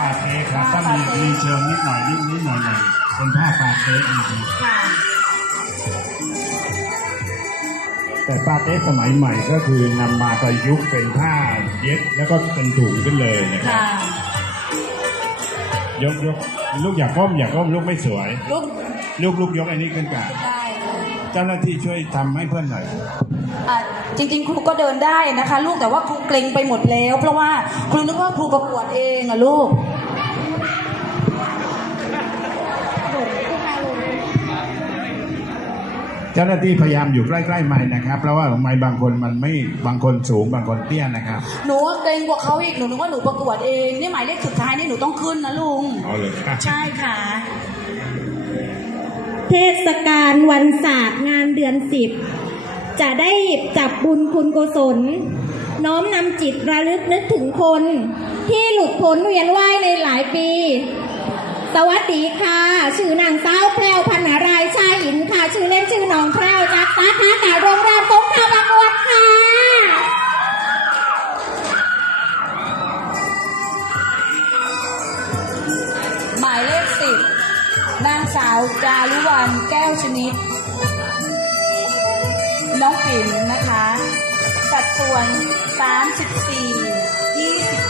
ปาเต้ครับถ้ามีมีเชิงนิดหน่อยนิดนิดหน่อยหน่อยเป็นผ้าปาเต้จริงค่ะๆแต่ปาเต้สมัยใหม่ก็คือนำมาประยุกต์เป็นผ้าเย็บแล้วก็เป็นถุงขึ้นเลยนะครับค่ะยกยกลูกอย่าก้มอย่าก้มลูกไม่สวย ลูกลูกลูกยกอันนี้ขึ้นก่อน ได้ค่ะ เจ้าหน้าที่ช่วยทำให้เพื่อนหน่อย อะจริงๆ ครูก็เดินได้นะคะ ลูกแต่ว่าครูเกรงไปหมดแล้ว เพราะว่าครูนึกว่าครูประกวดเองอะลูก เจ้าหน้าที่พยายามอยู่ใกล้ๆไม้นะครับ เพราะว่าไม้บางคนมันไม่บางคนสูงบางคนเตี้ยนะครับ หนูว่าเกรงกว่าเขาอีกหนูนึกว่าหนูประกวดเองนี่หมายเลขสุดท้ายนี่หนูต้องขึ้นนะลุง เอาเลยครับ ใช่ค่ะ เทศกานวันศาสตร์งานเดือนสิบจะได้จับบุญคุณกุศล น้อมนำจิตระลึกนึกถึงคน ที่หลุดพ้นเวียนว่ายในหลายปี สวัสดีค่ะ ชื่อนางสาวแพรวพันนาางสาวจารุวรรณแก้วชนิด น้องปิ่นนะคะ สัดส่วน 34 27 36